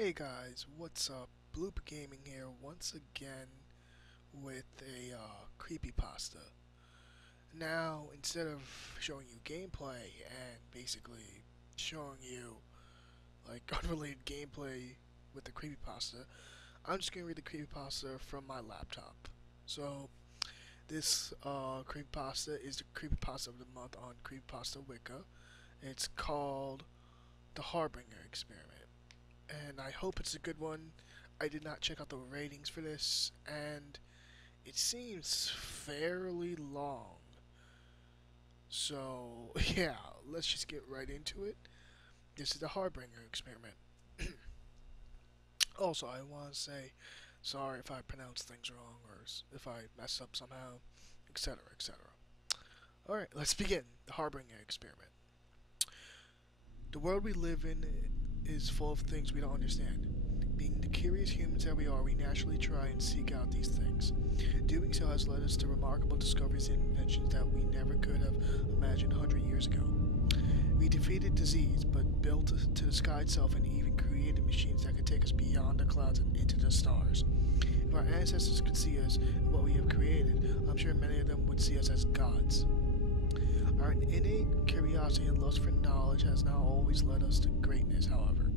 Hey guys, what's up? Bloop Gaming here once again with a creepypasta. Now, instead of showing you gameplay and basically showing you like unrelated gameplay with the creepypasta, I'm just gonna read the creepypasta from my laptop. So, this creepypasta is the creepypasta of the month on Creepypasta Wicca. It's called the Harbringer Experiment. And I hope it's a good one. I did not check out the ratings for this, and it seems fairly long. So, yeah, let's just get right into it. This is the Harbringer Experiment. Also, I want to say sorry if I pronounce things wrong or if I mess up somehow, etc., etc. Alright, let's begin. The Harbringer Experiment. The world we live in is full of things we don't understand. Being the curious humans that we are, we naturally try and seek out these things. Doing so has led us to remarkable discoveries and inventions that we never could have imagined 100 years ago. We defeated disease, but built to the sky itself and even created machines that could take us beyond the clouds and into the stars. If our ancestors could see us and what we have created, I'm sure many of them would see us as gods. Our innate curiosity and lust for knowledge has not always led us to greatness, however.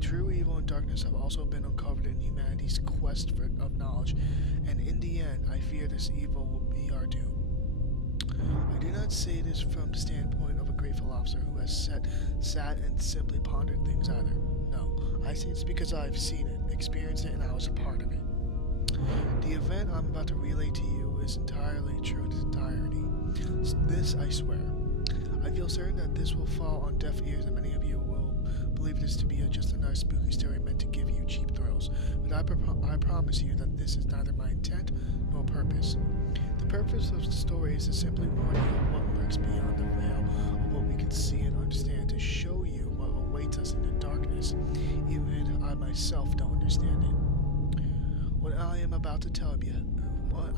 True evil and darkness have also been uncovered in humanity's quest of knowledge, and in the end, I fear this evil will be our doom. I do not say this from the standpoint of a great philosopher who has sat and simply pondered things either. No, I say this because I have seen it, experienced it, and I was a part of it. The event I'm about to relay to you is entirely true in its entirety. This I swear. I feel certain that this will fall on deaf ears and many of you will believe this to be just another spooky story meant to give you cheap thrills, but I promise you that this is neither my intent nor purpose. The purpose of the story is to simply warn you of what lurks beyond the veil of what we can see and understand, to show you what awaits us in the darkness, even I myself don't understand it. What I am about to tell you, what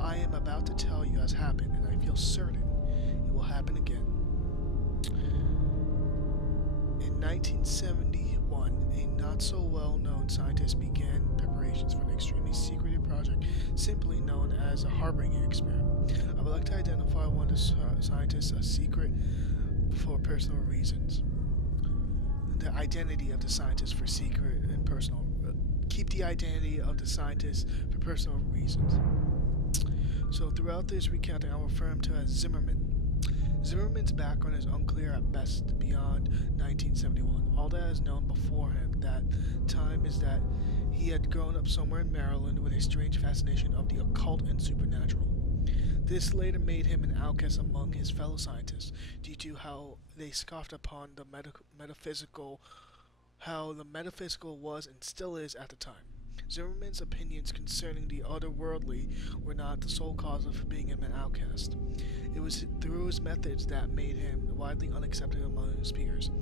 I am about to tell you has happened, and I feel certain it will happen again. In 1971, a not-so-well-known scientist began preparations for an extremely secretive project simply known as the Harbringer Experiment. I would like to identify one of the scientists a secret for personal reasons. The identity of the scientist for secret and personal. Keep the identity of the scientist for personal reasons. So throughout this recounting, I will refer him to as Zimmerman. Zimmerman's background is unclear at best beyond 1971. All that is known before him that time is that he had grown up somewhere in Maryland with a strange fascination of the occult and supernatural. This later made him an outcast among his fellow scientists due to how they scoffed upon the metaphysical was and still is at the time. Zimmerman's opinions concerning the otherworldly were not the sole cause of being an outcast. It was through his methods that made him widely unaccepted among his peers.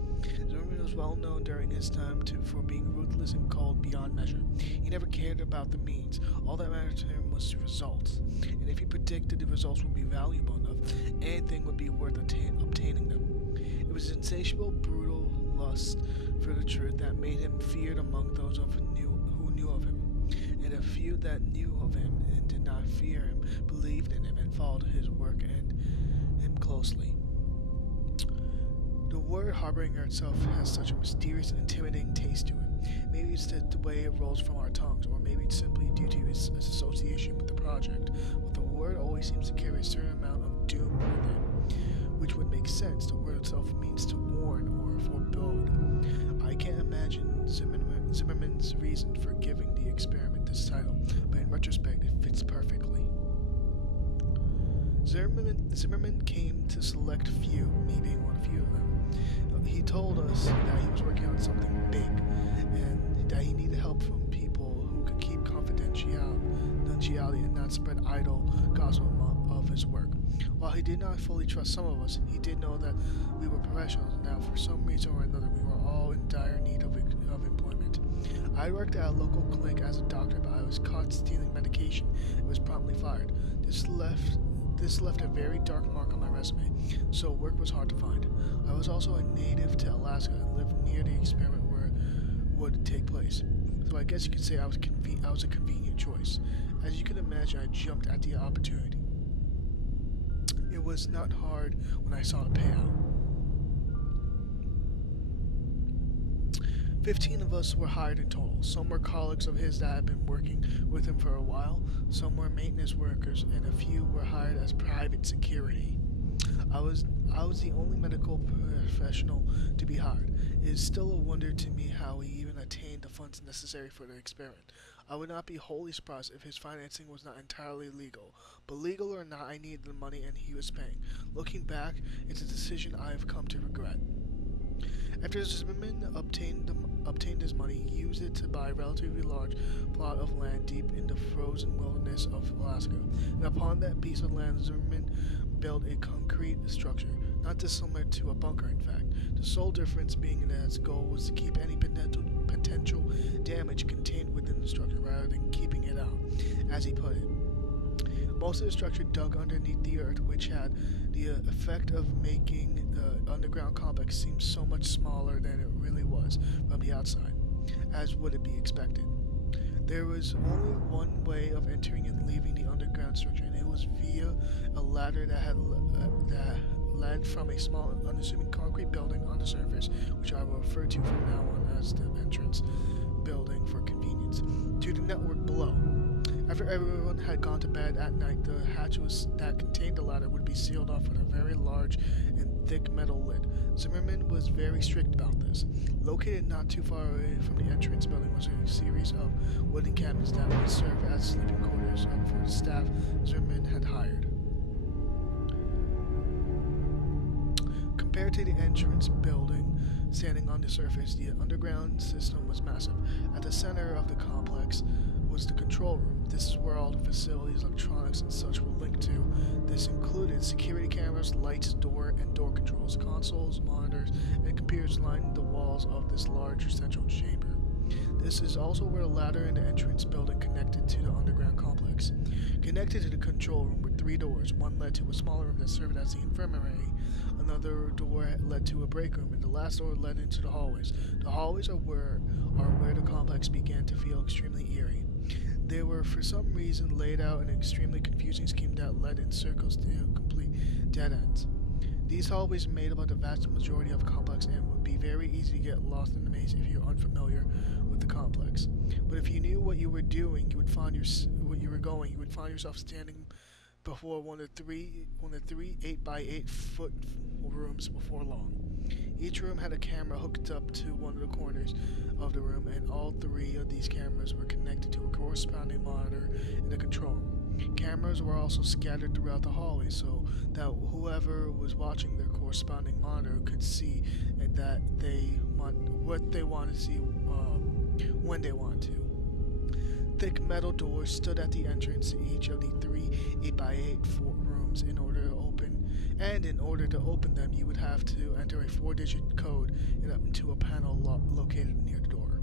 Zimmerman was well known during his time for being ruthless and cold beyond measure. He never cared about the means. All that mattered to him was the results. And if he predicted the results would be valuable enough, anything would be worth obtaining them. It was insatiable, brutal lust for the truth that made him feared among those who knew of him. And a few that knew of him and did not fear him believed in him and followed his work and him closely. The word Harbringer itself has such a mysterious and intimidating taste to it. Maybe it's the way it rolls from our tongues, or maybe it's simply due to its association with the project, but the word always seems to carry a certain amount of doom with it, which would make sense. The word itself means to warn or forebode. I can't imagine Zimmerman's reason for giving the experiment this title, but in retrospect it fits perfectly. Zimmerman came to select few, me being one of few of them. He told us that he was working on something big, and that he needed help from people who could keep confidentiality and not spread idle gossip of his work. While he did not fully trust some of us, he did know that we were professionals and that for some reason or another we were all in dire need of employment. I worked at a local clinic as a doctor, but I was caught stealing medication and was promptly fired. This left a very dark mark on my resume, so work was hard to find. I was also a native to Alaska and lived near the experiment would take place. So I guess you could say I was a convenient choice. As you can imagine, I jumped at the opportunity. It was not hard when I saw the payout. 15 of us were hired in total. Some were colleagues of his that had been working with him for a while, some were maintenance workers, and a few were hired as private security. I was the only medical professional to be hired. It is still a wonder to me how he even attained the funds necessary for the experiment. I would not be wholly surprised if his financing was not entirely legal, but legal or not, I needed the money and he was paying. Looking back, it's a decision I have come to regret. After Zimmerman obtained his money, he used it to buy a relatively large plot of land deep in the frozen wilderness of Alaska. And upon that piece of land, Zimmerman built a concrete structure, not dissimilar to a bunker in fact. The sole difference being that its goal was to keep any potential damage contained within the structure rather than keeping it out, as he put it. Most of the structure dug underneath the earth, which had the effect of making the underground complex seem so much smaller than it really was from the outside, as would it be expected. There was only one way of entering and leaving the underground structure, and it was via a ladder that led from a small, unassuming concrete building on the surface, which I will refer to from now on as the entrance building for convenience, to the network below. After everyone had gone to bed at night, the hatches that contained the ladder would be sealed off with a very large and thick metal lid. Zimmerman was very strict about this. Located not too far away from the entrance building was a series of wooden cabins that would serve as sleeping quarters for the staff Zimmerman had hired. Compared to the entrance building standing on the surface, the underground system was massive. At the center of the complex was the control room. This is where all the facilities, electronics, and such were linked to. This included security cameras, lights, door controls, consoles, monitors, and computers lining the walls of this large central chamber. This is also where the ladder in the entrance building connected to the underground complex. Connected to the control room were 3 doors. One led to a smaller room that served as the infirmary. Another door led to a break room, and the last door led into the hallways. The hallways are where the complex began to feel extremely eerie. They were, for some reason, laid out in an extremely confusing scheme that led in circles to complete dead ends. These hallways made up the vast majority of the complex and would be very easy to get lost in the maze if you're unfamiliar with the complex. But if you knew what you were doing, you would find yourself standing before one of the three 8-by-8-foot rooms before long. Each room had a camera hooked up to one of the corners of the room, and all 3 of these cameras were connected to a corresponding monitor in the control room. Cameras were also scattered throughout the hallway so that whoever was watching their corresponding monitor could see what they wanted to see when they wanted to. Thick metal doors stood at the entrance to each of the 3 8-by-8-foot rooms. In order to open them, you would have to enter a 4-digit code into a panel located near the door.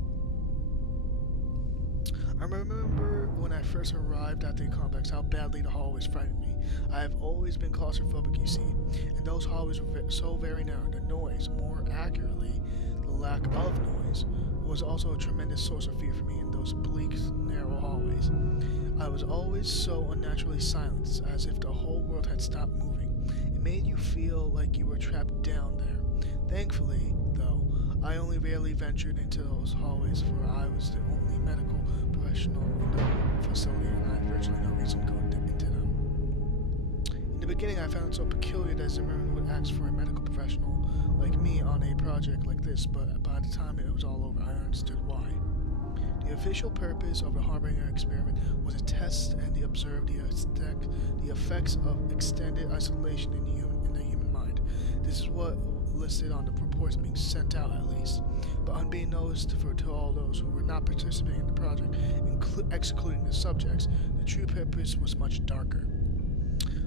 I remember when I first arrived at the complex how badly the hallways frightened me. I have always been claustrophobic, you see, and those hallways were so very narrow. The noise, more accurately, the lack of noise, was also a tremendous source of fear for me in those bleak, narrow hallways. I was always so unnaturally silent, as if the whole world had stopped moving. It made you feel like you were trapped down there. Thankfully, though, I only rarely ventured into those hallways, for I was the only medical professional in the facility, and I had virtually no reason to go into them. In the beginning, I found it so peculiar that Zimmerman would ask for a medical professional like me on a project like this, but by the time it was all over, I understood why. The official purpose of the Harbringer experiment was to test and observe the effects of extended isolation in the human mind. This is what listed on the reports being sent out, at least. But unbeknownst to all those who were not participating in the project, excluding the subjects, the true purpose was much darker.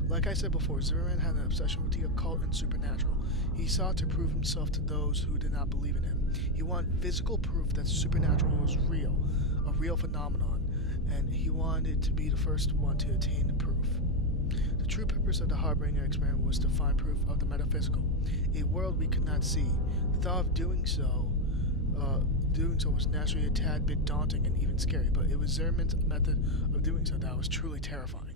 Like I said before, Zimmerman had an obsession with the occult and supernatural. He sought to prove himself to those who did not believe in him. He wanted physical proof that the supernatural was real, a real phenomenon, and he wanted to be the first one to attain the proof. The true purpose of the Harbringer experiment was to find proof of the metaphysical, a world we could not see. The thought of doing so Doing so was naturally a tad bit daunting and even scary, but it was Zimmerman's method of doing so that was truly terrifying.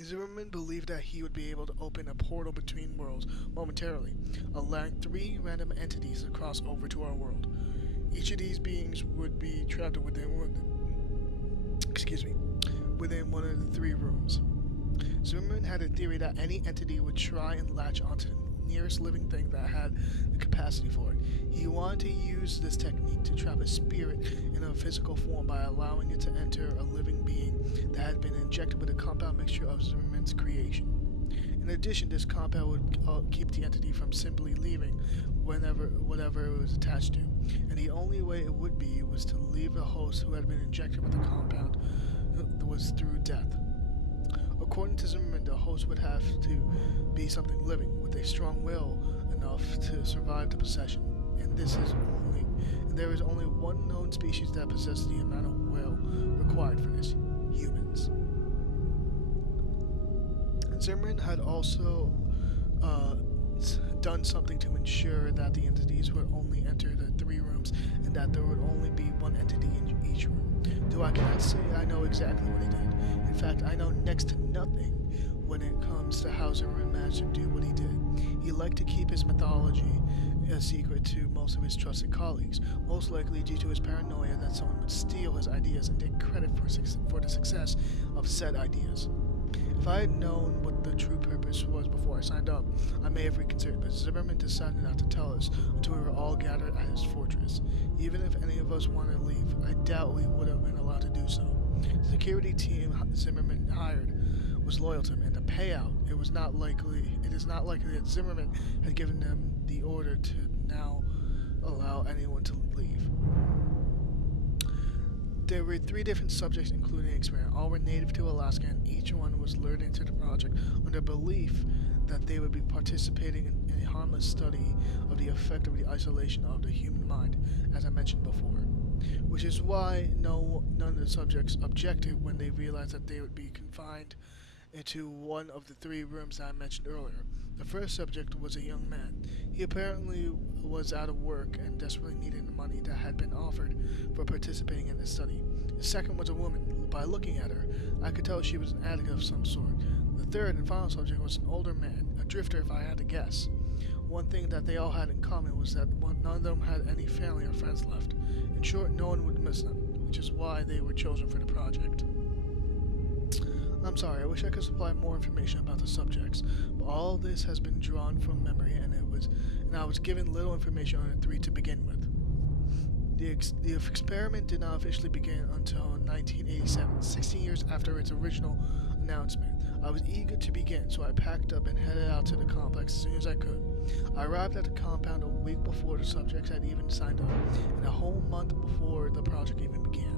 Zimmerman believed that he would be able to open a portal between worlds momentarily, allowing three random entities to cross over to our world. Each of these beings would be trapped excuse me, within one of the three rooms. Zimmerman had a theory that any entity would try and latch onto the nearest living thing that had the capacity for it. He wanted to use this technique to trap a spirit in a physical form by allowing it to enter a living being that had been injected with a compound mixture of Zimmerman's creation. In addition, this compound would keep the entity from simply leaving whatever it was attached to, and the only way it would be was to leave the host who had been injected with the compound was through death. According to Zimmerman, the host would have to be something living with a strong will enough to survive the possession, and there is only one known species that possesses the amount of will required for this: humans. Zimmerman had also done something to ensure that the entities would only enter the three rooms and that there would only be one entity in each room. Though I cannot say I know exactly what he did. In fact, I know next to nothing when it comes to how Zimmerman managed to do what he did. He liked to keep his mythology a secret to most of his trusted colleagues, most likely due to his paranoia that someone would steal his ideas and take credit for the success of said ideas. If I had known what the true purpose was before I signed up, I may have reconsidered, but Zimmerman decided not to tell us until we were all gathered at his fortress. Even if any of us wanted to leave, I doubt we would have been allowed to do so. The security team Zimmerman hired was loyal to him, and the payout, it is not likely that Zimmerman had given them the order to now allow anyone to leave. There were three different subjects including the experiment. All were native to Alaska, and each one was lured into the project under belief that they would be participating in a harmless study of the effect of the isolation of the human mind, as I mentioned before. Which is why none of the subjects objected when they realized that they would be confined into one of the three rooms that I mentioned earlier. The first subject was a young man. He apparently was out of work and desperately needed the money that had been offered for participating in the study. The second was a woman. By looking at her, I could tell she was an addict of some sort. The third and final subject was an older man, a drifter if I had to guess. One thing that they all had in common was that none of them had any family or friends left. In short, no one would miss them, which is why they were chosen for the project. I'm sorry, I wish I could supply more information about the subjects, but all this has been drawn from memory, and I was given little information on the three to begin with. The experiment did not officially begin until 1987, 16 years after its original announcement. I was eager to begin, so I packed up and headed out to the complex as soon as I could. I arrived at the compound a week before the subjects had even signed up, and a whole month before the project even began.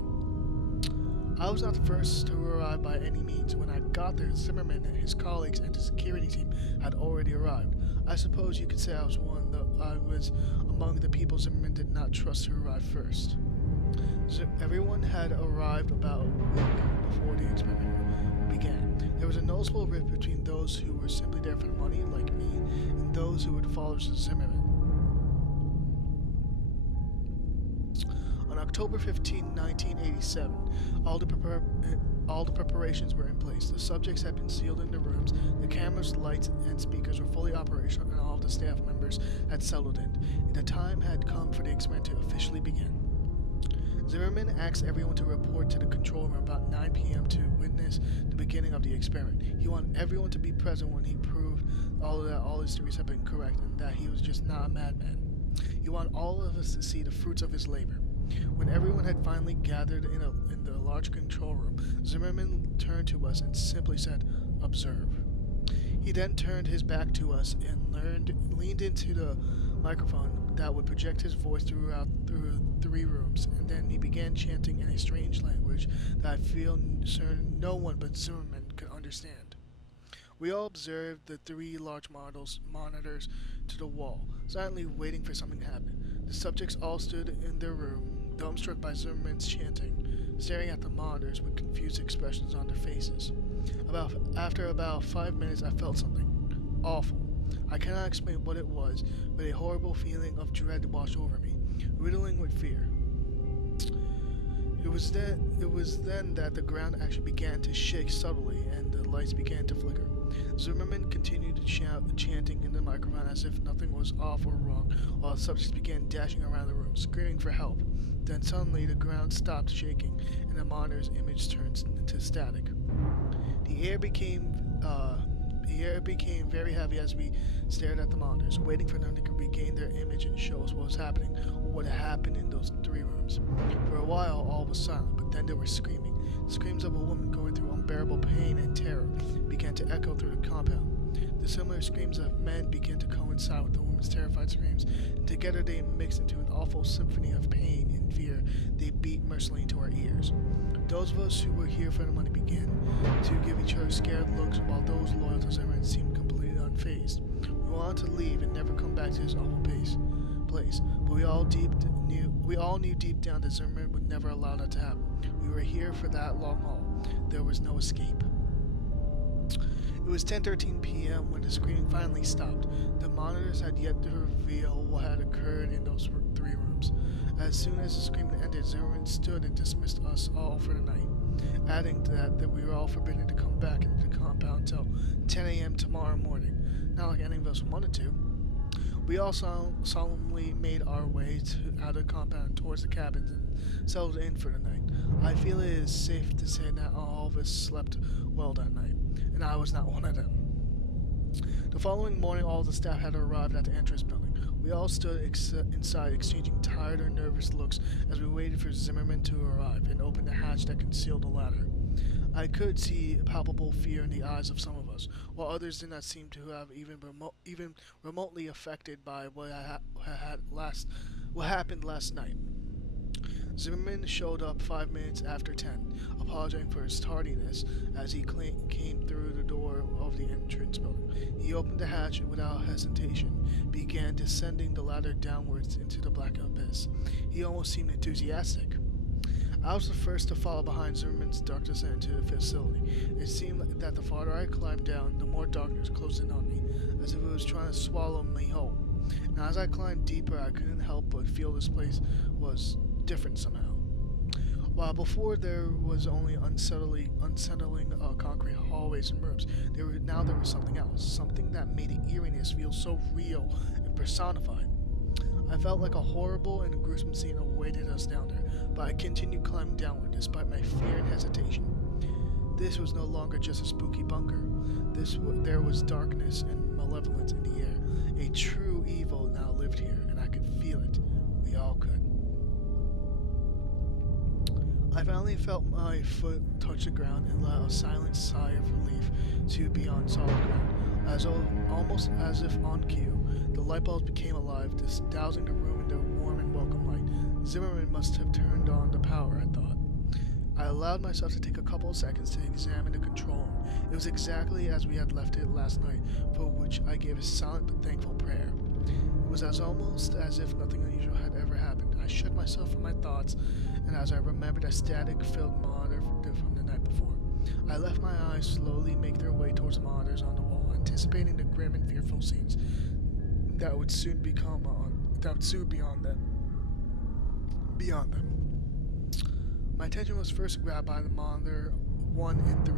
I was not the first to arrive by any means. When I got there, Zimmerman and his colleagues and the security team had already arrived. I suppose you could say I was among the people Zimmerman did not trust to arrive first. Everyone had arrived about a week before the experiment began. There was a noticeable rift between those who were simply there for the money, like me, and those who were the followers of Zimmerman. On October 15, 1987, all the preparations were in place. The subjects had been sealed in the rooms, the cameras, lights, and speakers were fully operational, and all of the staff members had settled in. The time had come for the experiment to officially begin. Zimmerman asked everyone to report to the control room about 9 p.m. to witness the beginning of the experiment. He wanted everyone to be present when he proved all his theories had been correct, and that he was just not a madman. He wanted all of us to see the fruits of his labor. When everyone had finally gathered in the large control room, Zimmerman turned to us and simply said, "Observe." He then turned his back to us and leaned into the microphone that would project his voice through three rooms, and then he began chanting in a strange language that I feel certain no one but Zimmerman could understand. We all observed the three large monitors to the wall, silently waiting for something to happen. The subjects all stood in their room, dumbstruck by Zimmerman's chanting, staring at the monitors with confused expressions on their faces. After about 5 minutes, I felt something awful. I cannot explain what it was, but a horrible feeling of dread washed over me, riddling with fear. It was then that the ground actually began to shake subtly and the lights began to flicker. Zimmerman continued to shout, chanting in the microphone as if nothing was off or wrong, while the subjects began dashing around the room, screaming for help. Then suddenly the ground stopped shaking, and the monitor's image turned into static. The air became very heavy as we stared at the monitors, waiting for them to regain their image and show us what was happening or what had happened in those three rooms. For a while, all was silent, but then there were screaming. Screams of a woman going through unbearable pain and terror began to echo through the compound. The similar screams of men began to coincide with the woman's terrified screams, and together they mixed into an awful symphony of pain and fear. They beat mercilessly into our ears. Those of us who were here for the money began to give each other scared looks, while those loyal to Zimmerman seemed completely unfazed. We wanted to leave and never come back to this awful place, but we all knew deep down that Zimmerman would never allow that to happen. We were here for that long haul. There was no escape. It was 10:13 p.m. when the screaming finally stopped. The monitors had yet to reveal what had occurred in those three rooms. As soon as the screaming ended, Zimmerman stood and dismissed us all for the night, adding that we were all forbidden to come back into the compound until 10 a.m. tomorrow morning. Not like any of us wanted to. We all solemnly made our way out of the compound towards the cabins and settled in for the night. I feel it is safe to say that all of us slept well that night, and I was not one of them. The following morning, all the staff had arrived at the entrance building. We all stood inside, exchanging tired or nervous looks as we waited for Zimmerman to arrive and open the hatch that concealed the ladder. I could see palpable fear in the eyes of some of us, while others did not seem to have even remotely affected by what happened last night. Zimmerman showed up 5 minutes after 10, apologizing for his tardiness as he came through the door of the entrance building. He opened the hatch and without hesitation began descending the ladder downwards into the black abyss. He almost seemed enthusiastic. I was the first to follow behind Zimmerman's dark descent into the facility. It seemed that the farther I climbed down, the more darkness closed in on me, as if it was trying to swallow me whole. And as I climbed deeper, I couldn't help but feel this place was different somehow. While before there was only unsettling concrete hallways and rooms, now there was something else, something that made the eeriness feel so real and personified. I felt like a horrible and gruesome scene awaited us down there, but I continued climbing downward despite my fear and hesitation. This was no longer just a spooky bunker. There was darkness and malevolence in the air. A true evil now lived here, and I could feel it. We all could. I finally felt my foot touch the ground and let a silent sigh of relief to be on solid ground. Almost as if on cue, the light bulbs became alive, dousing the room in their warm and welcome light. Zimmerman must have turned on the power, I thought. I allowed myself to take a couple of seconds to examine the control room. It was exactly as we had left it last night, for which I gave a silent but thankful prayer. It was almost as if nothing unusual had ever happened. I shook myself from my thoughts, and as I remembered a static-filled monitor from the night before, I let my eyes slowly make their way towards the monitors on the wall, anticipating the grim and fearful scenes that would soon be beyond them. My attention was first grabbed by the monitor 1 and 3,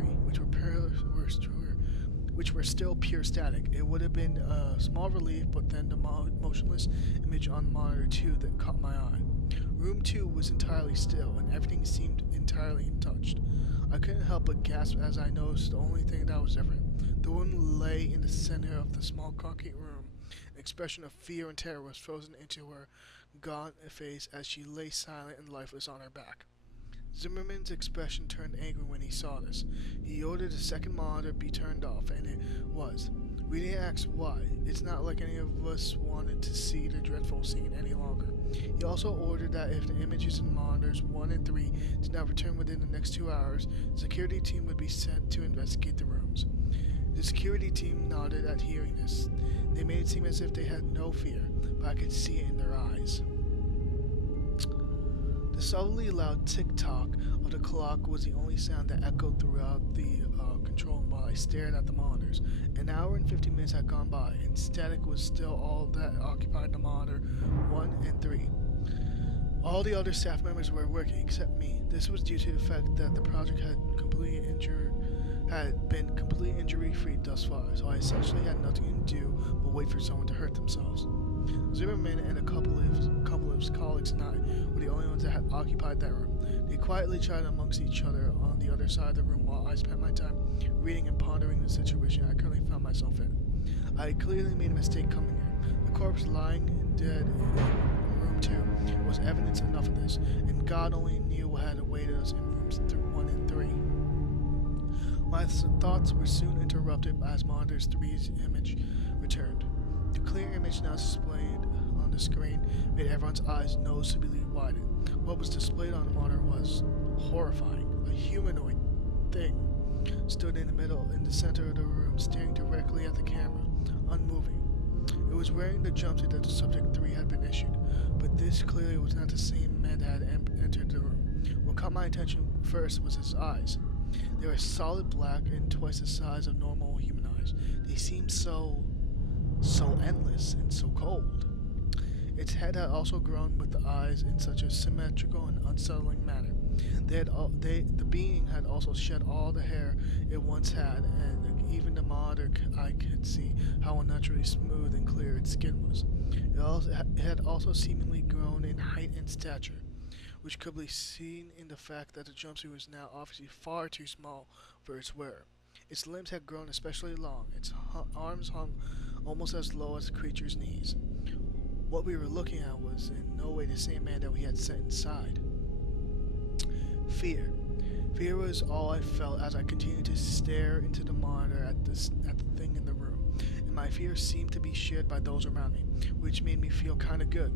which were still pure static. It would have been a small relief, but then the motionless image on monitor 2 that caught my eye. Room 2 was entirely still, and everything seemed entirely untouched. I couldn't help but gasp as I noticed the only thing that was different. The woman lay in the center of the small concrete room. An expression of fear and terror was frozen into her gaunt face as she lay silent and lifeless on her back. Zimmerman's expression turned angry when he saw this. He ordered the second monitor be turned off, and it was. We didn't ask why. It's not like any of us wanted to see the dreadful scene any longer. He also ordered that if the images in monitors 1 and 3 did not return within the next 2 hours, the security team would be sent to investigate the rooms. The security team nodded at hearing this. They made it seem as if they had no fear, but I could see it in their eyes. The subtly loud tick-tock of the clock was the only sound that echoed throughout the control room while I stared at the monitors. An hour and 50 minutes had gone by, and static was still all that occupied the monitor 1 and 3. All the other staff members were working except me. This was due to the fact that the project had been completely injury-free thus far, so I essentially had nothing to do but wait for someone to hurt themselves. Zimmerman and a couple of his colleagues and I were the only ones that had occupied that room. They quietly chatted amongst each other on the other side of the room while I spent my time reading and pondering the situation I currently found myself in. I had clearly made a mistake coming here. The corpse lying dead in room 2 was evidence enough of this, and God only knew what had awaited us in rooms 1 and 3. My thoughts were soon interrupted as Monitor 3's image returned. The clear image now displayed on the screen made everyone's eyes noticeably widen. What was displayed on the monitor was horrifying. A humanoid thing stood in the center of the room, staring directly at the camera, unmoving. It was wearing the jumpsuit that the Subject 3 had been issued, but this clearly was not the same man that had entered the room. What caught my attention first was his eyes. They were solid black and twice the size of normal human eyes. They seemed so endless and so cold. Its head had also grown with the eyes in such a symmetrical and unsettling manner. The being had also shed all the hair it once had, and even the monitor I could see how unnaturally smooth and clear its skin was. It had also seemingly grown in height and stature, which could be seen in the fact that the jumpsuit was now obviously far too small for its wearer. Its limbs had grown especially long. Its arms hung almost as low as the creature's knees. What we were looking at was in no way the same man that we had sent inside. Fear. Fear was all I felt as I continued to stare into the monitor at the thing in the room, and my fear seemed to be shared by those around me, which made me feel kinda good.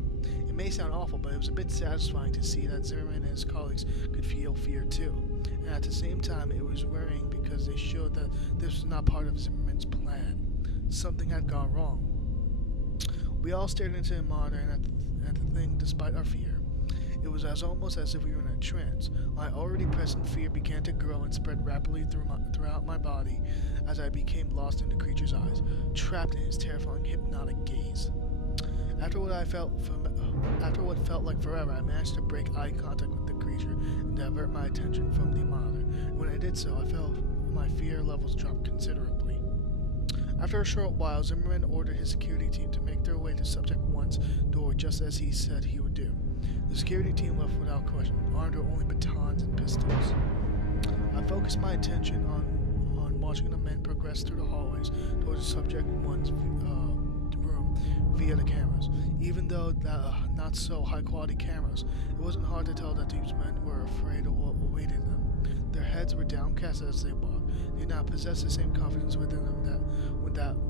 It may sound awful, but it was a bit satisfying to see that Zimmerman and his colleagues could feel fear too, and at the same time it was worrying because they showed that this was not part of Zimmerman's plan. Something had gone wrong. We all stared into the monitor and at the thing despite our fear. It was almost as if we were in a trance. My already present fear began to grow and spread rapidly throughout my body as I became lost in the creature's eyes, trapped in his terrifying hypnotic gaze. After what felt like forever, I managed to break eye contact with the creature and divert my attention from the monitor. And when I did so, I felt my fear levels drop considerably. After a short while, Zimmerman ordered his security team to make their way to Subject 1's door just as he said he would do. The security team left without question, armed with only batons and pistols. I focused my attention on watching the men progress through the hallways towards Subject 1's room via the cameras. Even though not so high-quality cameras, it wasn't hard to tell that these men were afraid of what awaited them. Their heads were downcast as they walked. They did not possess the same confidence within them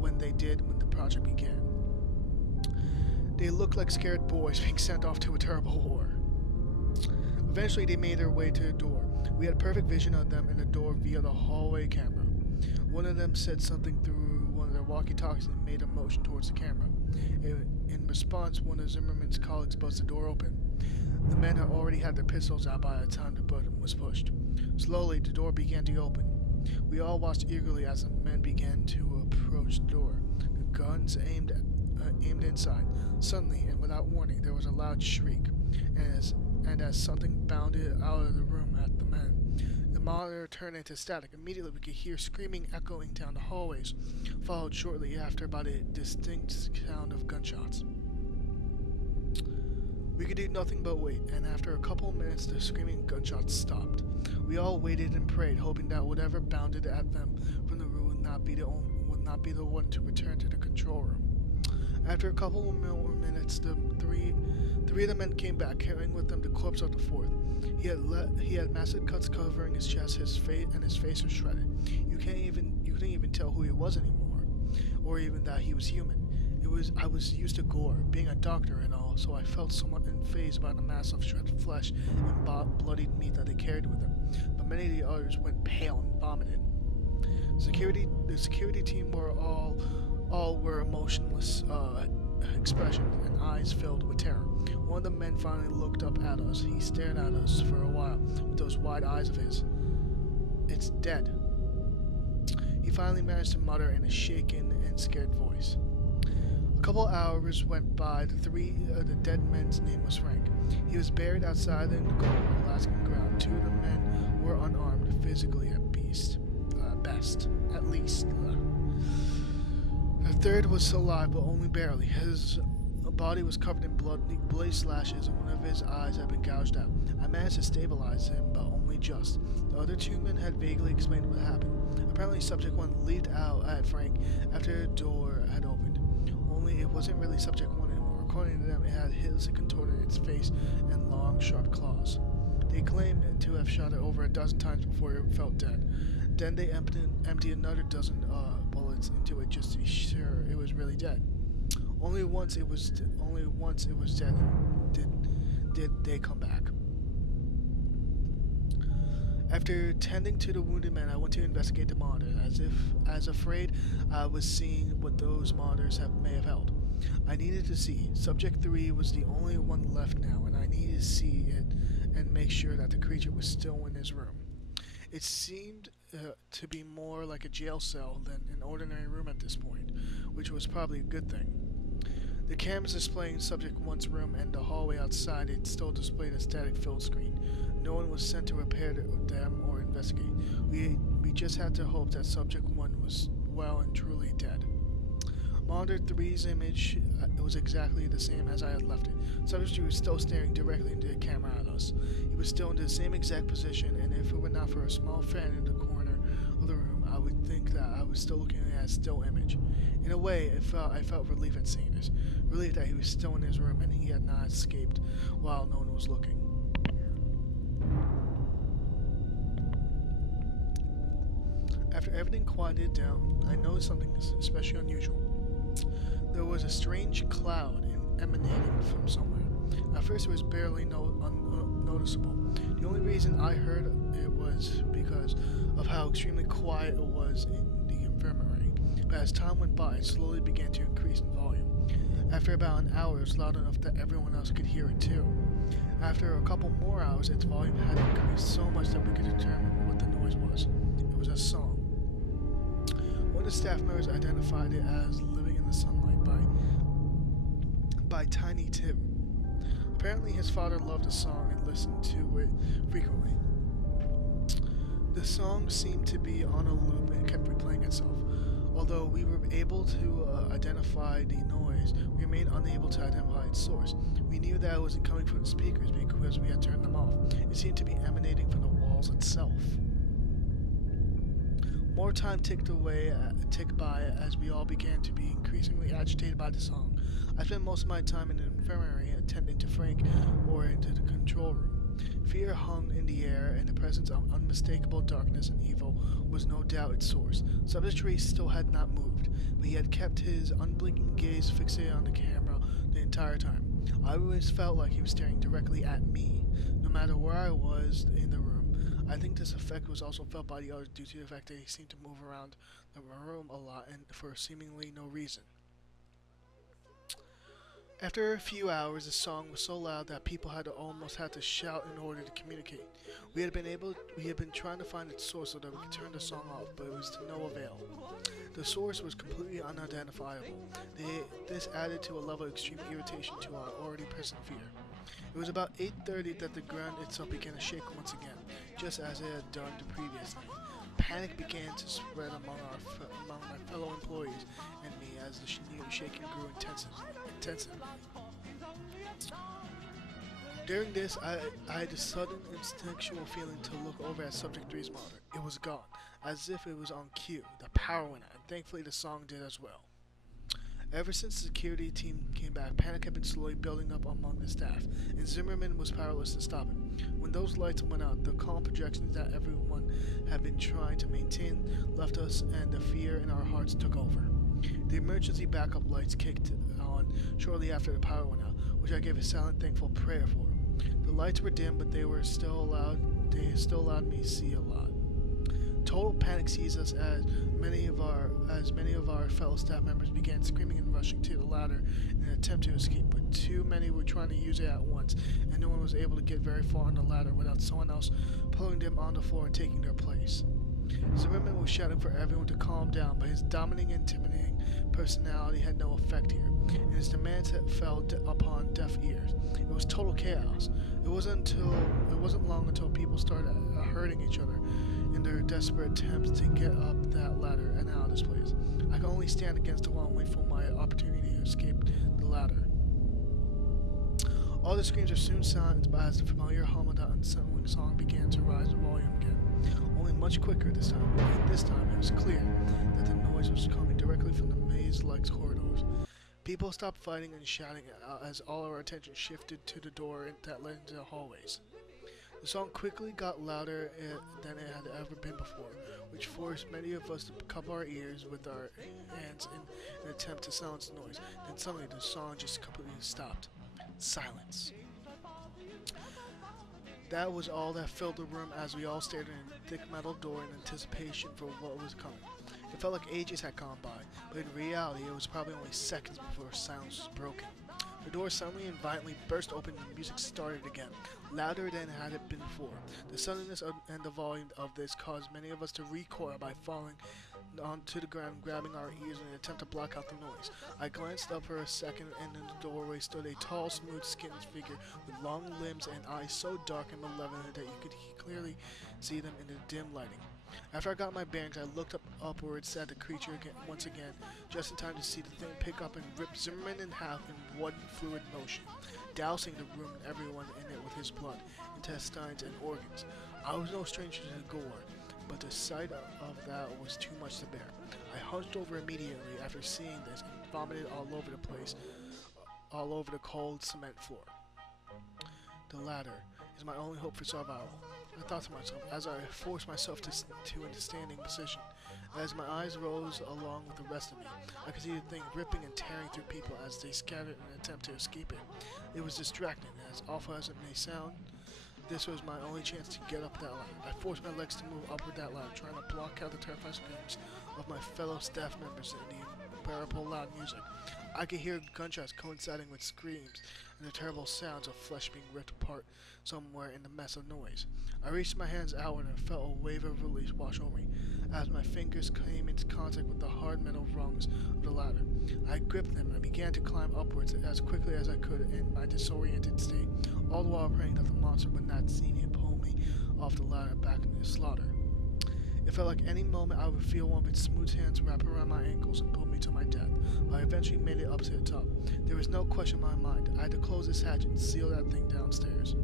when they did when the project began. They looked like scared boys being sent off to a terrible war. Eventually, they made their way to the door. We had perfect vision of them in the door via the hallway camera. One of them said something through one of their walkie-talkies and made a motion towards the camera. In response, one of Zimmerman's colleagues busted the door open. The men had already had their pistols out by the time the button was pushed. Slowly, the door began to open. We all watched eagerly as the men began to approach the door, the guns aimed inside. Suddenly, and without warning, there was a loud shriek, and as something bounded out of the room at the men, the monitor turned into static. Immediately, we could hear screaming echoing down the hallways, followed shortly after by the distinct sound of gunshots. We could do nothing but wait, and after a couple of minutes, the screaming gunshots stopped. We all waited and prayed, hoping that whatever bounded at them from the room would not be the one to return to the control room. After a couple more minutes, the three of the men came back, carrying with them the corpse of the fourth. He had massive cuts covering his chest, his face was shredded. You couldn't even tell who he was anymore, or even that he was human. I was used to gore, being a doctor and all, so I felt somewhat unfazed by the mass of shredded flesh and bloodied meat that they carried with them. But many of the others went pale and vomited. The security team were all were emotionless expressions and eyes filled with terror. One of the men finally looked up at us. He stared at us for a while with those wide eyes of his. "It's dead." He finally managed to mutter in a shaken and scared voice. A couple hours went by. The dead man's name was Frank. He was buried outside in the cold Alaskan ground. Two of the men were unarmed, physically at best, at least. The third was still alive, but only barely. His body was covered in blood, blade slashes, and one of his eyes had been gouged out. I managed to stabilize him, but only just. The other two men had vaguely explained what happened. Apparently, Subject 1 leaped out at Frank after the door had opened. Only it wasn't really Subject 1 anymore. According to them, it had hideously contorted its face and long, sharp claws. They claimed to have shot it over a dozen times before it felt dead. Then they emptied another dozen bullets into it just to be sure it was really dead. Only once it was dead did they come back. After tending to the wounded man, I went to investigate the monitor, as afraid I was seeing what those monitors may have held. I needed to see. Subject 3 was the only one left now, and I needed to see it and make sure that the creature was still in his room. It seemed to be more like a jail cell than an ordinary room at this point, which was probably a good thing. The cameras displaying Subject 1's room and the hallway outside it still displayed a static fill screen. No one was sent to repair them or investigate. We just had to hope that Subject 1 was well and truly dead. Monitor 3's image was exactly the same as I had left it. Subject 3 was still staring directly into the camera at us. He was still in the same exact position, and if it were not for a small fan in the corner of the room, I would think that I was still looking at a still image. In a way, I felt relief at seeing this. Relief that he was still in his room and he had not escaped while no one was looking. After everything quieted down, I noticed something especially unusual. There was a strange cloud emanating from somewhere. At first it was barely noticeable. The only reason I heard it was because of how extremely quiet it was in the infirmary. But as time went by, it slowly began to increase in volume. After about an hour, it was loud enough that everyone else could hear it too. After a couple more hours, its volume had increased so much that we could determine what the noise was. It was a song. One of the staff members identified it as Living in the Sunlight by Tiny Tim. Apparently his father loved the song and listened to it frequently. The song seemed to be on a loop and kept replaying itself. Although we were able to identify the noise, we remained unable to identify its source. We knew that it wasn't coming from the speakers because we had turned them off. It seemed to be emanating from the walls itself. More time ticked by as we all began to be increasingly agitated by the song. I spent most of my time in the infirmary attending to Frank or into the control room. Fear hung in the air, and the presence of unmistakable darkness and evil was no doubt its source. Subject 3 still had not moved, but he had kept his unblinking gaze fixated on the camera the entire time. I always felt like he was staring directly at me, no matter where I was in the room. I think this effect was also felt by the others due to the fact that he seemed to move around the room a lot and for seemingly no reason. After a few hours, the song was so loud that people almost had to shout in order to communicate. We had been trying to find its source so that we could turn the song off, but it was to no avail. The source was completely unidentifiable. This added to a level of extreme irritation to our already present fear. It was about 8:30 that the ground itself began to shake once again, just as it had done the previous night. Panic began to spread among my fellow employees and me as the shaking grew intensively. During this, I had a sudden instinctual feeling to look over at Subject 3's monitor. It was gone, as if it was on cue. The power went out, and thankfully the song did as well. Ever since the security team came back, panic had been slowly building up among the staff, and Zimmerman was powerless to stop it. When those lights went out, the calm projections that everyone had been trying to maintain left us, and the fear in our hearts took over. The emergency backup lights kicked on shortly after the power went out, which I gave a silent, thankful prayer for. The lights were dim, but they still allowed me to see a lot. Total panic seized us as many of our fellow staff members began screaming and rushing to the ladder in an attempt to escape, but too many were trying to use it at once, and no one was able to get very far on the ladder without someone else pulling them on the floor and taking their place. Zimmerman was shouting for everyone to calm down, but his dominating, intimidating personality had no effect here, and his demands fell upon deaf ears. It was total chaos. It wasn't long until people started hurting each other in their desperate attempts to get up that ladder and out of this place. I could only stand against the wall and wait for my opportunity to escape the ladder. All the screams were soon silenced, but as the familiar hum of the unsettling song began to rise in volume again, only much quicker this time. And this time it was clear that the noise was coming directly from the maze-like corridors. People stopped fighting and shouting as all our attention shifted to the door that led into the hallways. The song quickly got louder than it had ever been before, which forced many of us to cup our ears with our hands in an attempt to silence the noise. Then suddenly the song just completely stopped. Silence. That was all that filled the room as we all stared at a thick metal door in anticipation for what was coming. It felt like ages had gone by, but in reality it was probably only seconds before silence was broken. The door suddenly and violently burst open and the music started again, louder than it had been before. The suddenness and the volume of this caused many of us to recoil by falling onto the ground, grabbing our ears in an attempt to block out the noise. I glanced up for a second, and in the doorway stood a tall, smooth-skinned figure with long limbs and eyes so dark and malevolent that you could clearly see them in the dim lighting. After I got my bearings, I looked upwards at the creature once again, just in time to see the thing pick up and rip Zimmerman in half in one fluid motion, dousing the room and everyone in it with his blood, intestines, and organs. I was no stranger to the gore, but the sight of that was too much to bear. I hunched over immediately after seeing this and vomited all over the place, all over the cold cement floor. The ladder is my only hope for survival, I thought to myself as I forced myself to a standing position. As my eyes rose along with the rest of me, I could see the thing ripping and tearing through people as they scattered in an attempt to escape it. It was distracting, and as awful as it may sound, this was my only chance to get up that ladder. I forced my legs to move upward that ladder, trying to block out the terrified screams of my fellow staff members and the unbearable loud music. I could hear gunshots coinciding with screams and the terrible sounds of flesh being ripped apart somewhere in the mess of noise. I reached my hands outward and felt a wave of relief wash over me as my fingers came into contact with the hard metal rungs of the ladder. I gripped them and I began to climb upwards as quickly as I could in my disoriented state, all the while praying that the monster would not see me and pull me off the ladder back into the slaughter. It felt like any moment I would feel one of its smooth hands wrap around my ankles and pull me to my death, but I eventually made it up to the top. There was no question in my mind. I had to close this hatch and seal that thing downstairs,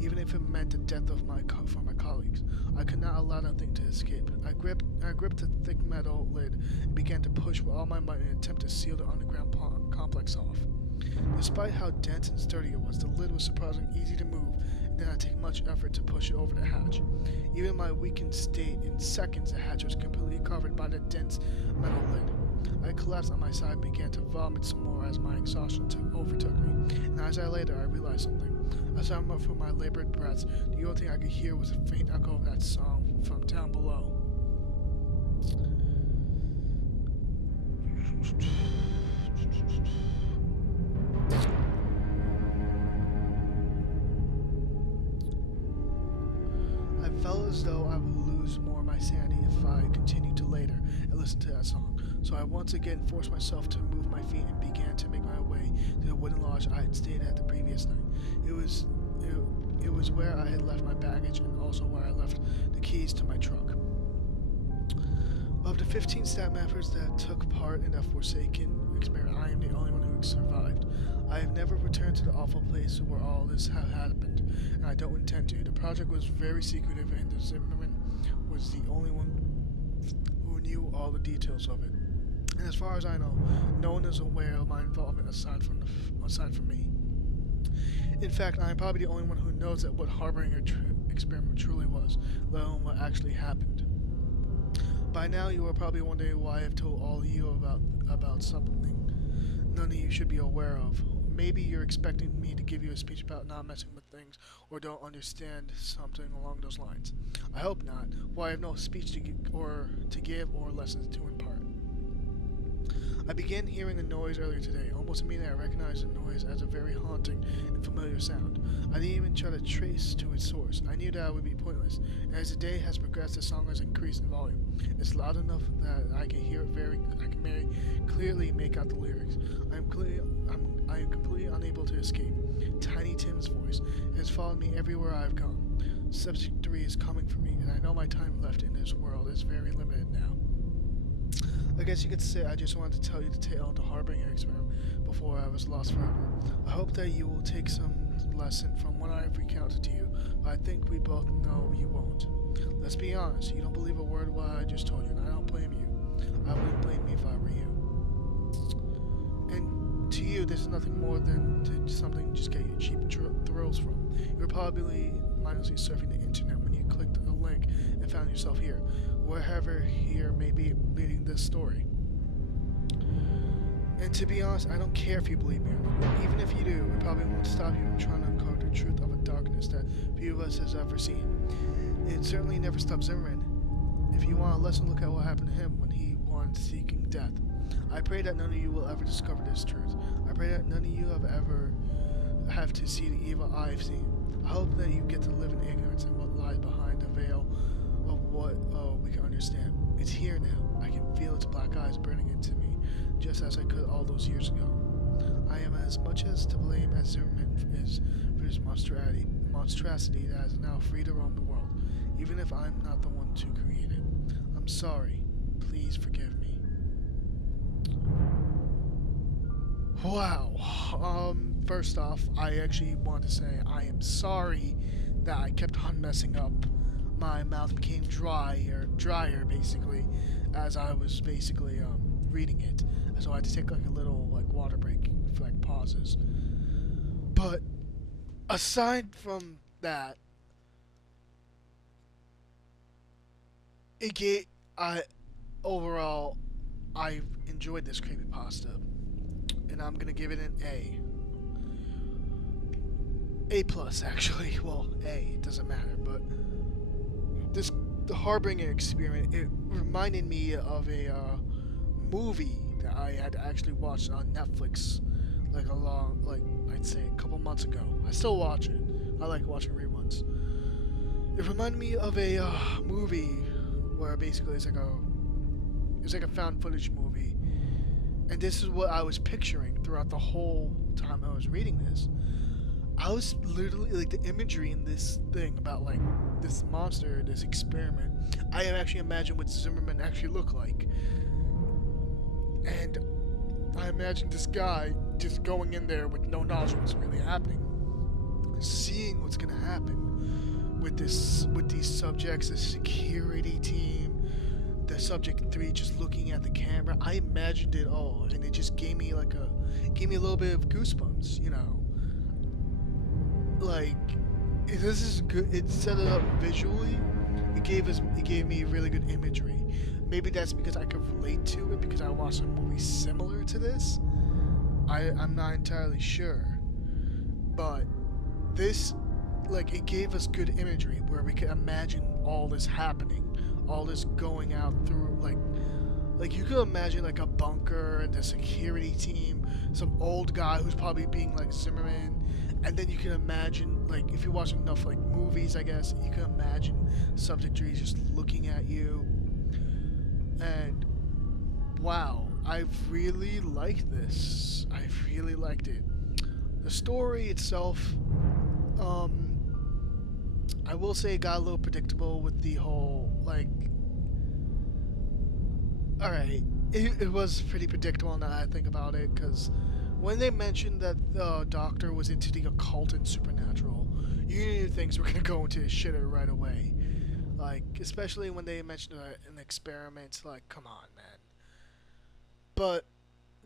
even if it meant the death of my colleagues. I could not allow that thing to escape. I gripped the thick metal lid and began to push with all my might in an attempt to seal the underground complex off. Despite how dense and sturdy it was, the lid was surprisingly easy to move, and did not take much effort to push it over the hatch. Even in my weakened state, in seconds the hatch was completely covered by the dense metal lid. I collapsed on my side and began to vomit some more as my exhaustion overtook me, and as I lay there I realized something. Aside from my labored breaths, the only thing I could hear was a faint echo of that song from down below. I felt as though I would lose more of my sanity if I continued to later and listen to that song, so I once again forced myself to move my feet and began to make my way to the wooden lodge I had stayed at the previous night. It was where I had left my baggage and also where I left the keys to my truck. Of the 15 staff members that took part in that forsaken experiment, I am the only one who survived. I have never returned to the awful place where all this had happened, and I don't intend to. The project was very secretive, and the Zimmerman was the only one who knew all the details of it. And as far as I know, no one is aware of my involvement aside from me. In fact, I am probably the only one who knows that what Harbringer experiment truly was, let alone what actually happened. By now, you are probably wondering why I've told all of you about something none of you should be aware of. maybe you're expecting me to give you a speech about not messing with things or don't understand something along those lines. I hope not. Well, I have no speech to give or lessons to impart. I began hearing a noise earlier today. Almost immediately, I recognized the noise as a very haunting and familiar sound. I didn't even try to trace to its source. I knew that it would be pointless. And as the day has progressed, the song has increased in volume. It's loud enough that I can hear it I can very clearly make out the lyrics. I am completely unable to escape. Tiny Tim's voice has followed me everywhere I've gone. Subject 3 is coming for me, and I know my time left in this world is very limited now. I guess you could say I just wanted to tell you the tale of the Harbringer experiment before I was lost forever. I hope that you will take some lesson from what I have recounted to you, but I think we both know you won't. Let's be honest, you don't believe a word of what I just told you, and I don't blame you. I wouldn't blame me if I were you. And to you, this is nothing more than something just get you cheap thrills from. You were probably mindlessly surfing the internet when you clicked a link and found yourself here. Wherever here may be leading this story. And to be honest, I don't care if you believe me or not. Even if you do, it probably won't stop you from trying to uncover the truth of a darkness that few of us has ever seen. It certainly never stopped Zimmerman. If you want a lesson, look at what happened to him when he won seeking death. I pray that none of you will ever discover this truth. I pray that none of you have to see the evil I've seen. I hope that you get to live in ignorance and what lies behind the veil of what we can understand. It's here now. I can feel its black eyes burning into me, just as I could all those years ago. I am as much as to blame as Zimmerman is for his monstrosity that is now free to roam the world, even if I'm not the one to create it. I'm sorry. Please forgive me. Wow. First off, I actually want to say I am sorry that I kept on messing up. My mouth became drier basically, as I was basically reading it. So I had to take like a little water break for pauses. But aside from that, overall I enjoyed this creepypasta, and I'm gonna give it an A. A plus actually. Well, A, it doesn't matter, but the Harbringer experiment, it reminded me of a movie that I had actually watched on Netflix I'd say a couple months ago. I still watch it. I like watching reruns. It reminded me of a movie where basically it's like a found footage movie, and this is what I was picturing throughout the whole time I was reading this. I was literally the imagery in this thing about this monster, this experiment. I actually imagined what Zimmerman actually looked like, and I imagined this guy just going in there with no knowledge of what's really happening, seeing what's gonna happen with these subjects, the security team, the subject 3 just looking at the camera. I imagined it all, and it just gave me a little bit of goosebumps, you know. This is good. It set it up visually. It gave me really good imagery. Maybe that's because I could relate to it because I watched a movie similar to this. I'm not entirely sure, but this it gave us good imagery where we could imagine all this happening, all this going out through you could imagine a bunker and the security team, some old guy who's probably being Zimmerman. And then you can imagine, if you watch enough, movies, I guess, you can imagine Subject 3 just looking at you. And, wow, I really liked this. I really liked it. The story itself, I will say it got a little predictable with the whole, alright, it was pretty predictable now that I think about it, because when they mentioned that the doctor was into the occult and supernatural, you knew things were going to go into the shitter right away. Especially when they mentioned an experiment, come on, man. But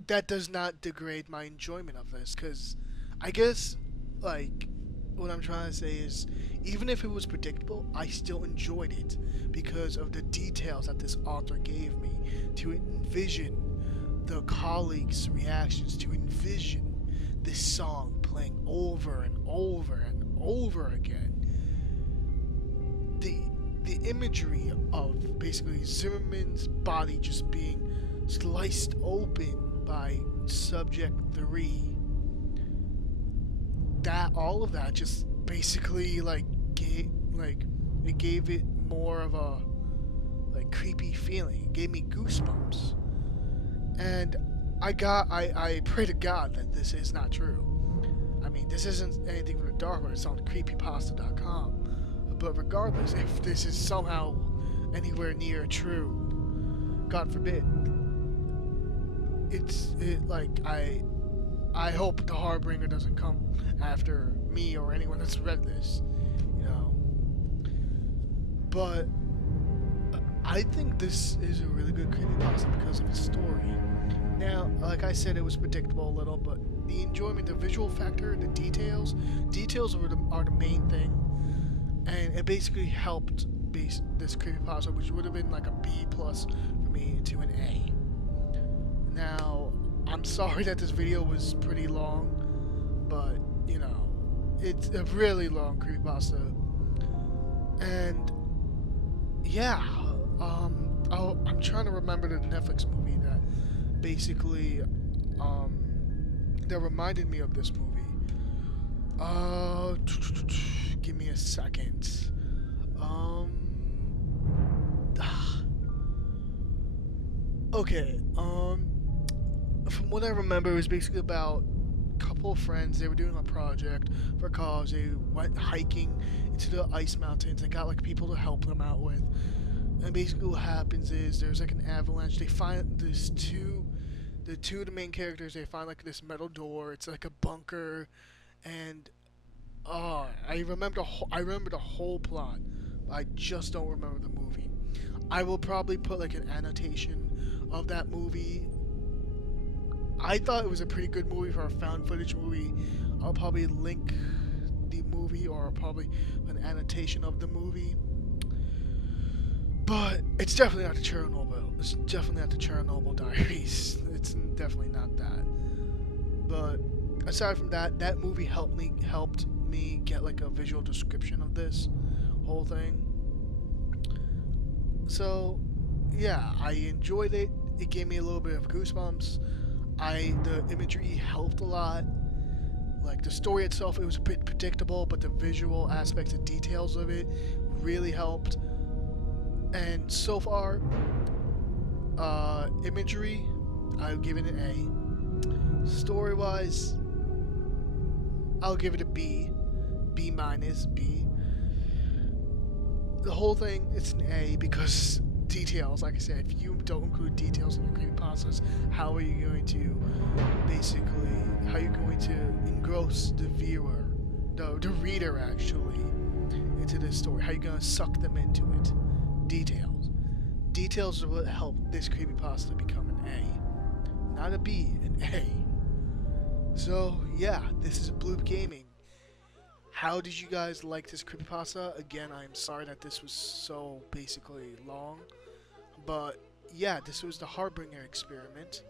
that does not degrade my enjoyment of this, because I guess, what I'm trying to say is, even if it was predictable, I still enjoyed it because of the details that this author gave me to envision the colleagues' reactions, to envision this song playing over and over and over again. The imagery of basically Zimmerman's body just being sliced open by Subject 3. That all of that just basically it gave it more of a creepy feeling. It gave me goosebumps. And I pray to God that this is not true. I mean, this isn't anything from the dark web. It's on creepypasta.com. But regardless, if this is somehow anywhere near true, God forbid, I hope the Harbringer doesn't come after me or anyone that's read this, you know. But I think this is a really good creepypasta because of its story. Now, like I said, it was predictable a little, but the enjoyment, the visual factor, the details are the main thing, and it basically helped base this creepypasta, which would have been like a B+ for me, to an A. Now, I'm sorry that this video was pretty long, but you know, it's a really long creepypasta, and yeah, I'm trying to remember the Netflix movie that basically that reminded me of this movie. Give me a second. Okay. From what I remember, it was basically about a couple of friends. They were doing a project for college. They went hiking into the ice mountains and got like people to help them out with. And basically, what happens is there's like an avalanche. They find the two of the main characters. They find like this metal door. It's like a bunker, and I remember the whole plot. I just don't remember the movie. I will probably put like an annotation of that movie. I thought it was a pretty good movie for a found footage movie. I'll probably link the movie or probably an annotation of the movie. But it's definitely not the Chernobyl. It's definitely not the Chernobyl Diaries. It's definitely not that. But aside from that, that movie helped me get like a visual description of this whole thing. So yeah, I enjoyed it. It gave me a little bit of goosebumps. The imagery helped a lot. Like the story itself, it was a bit predictable, but the visual aspects and details of it really helped. And so far, imagery, I'll give it an A. Story-wise, I'll give it a B. B-, B. The whole thing, it's an A because details, like I said, if you don't include details in your creepypastas, how are you going to engross the viewer, the reader actually, into this story? How are you going to suck them into it? Details. Details are what helped this creepypasta become an A. Not a B, an A. So, yeah, this is Bloop Gaming. How did you guys like this creepypasta? Again, I'm sorry that this was so basically long. But, yeah, this was the Harbringer experiment.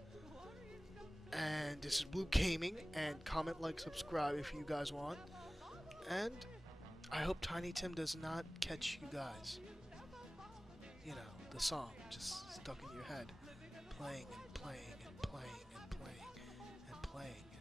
And this is Bloop Gaming. And comment, like, subscribe if you guys want. And I hope Tiny Tim does not catch you guys. You know, the song just stuck in your head. Playing and playing and playing and playing and playing.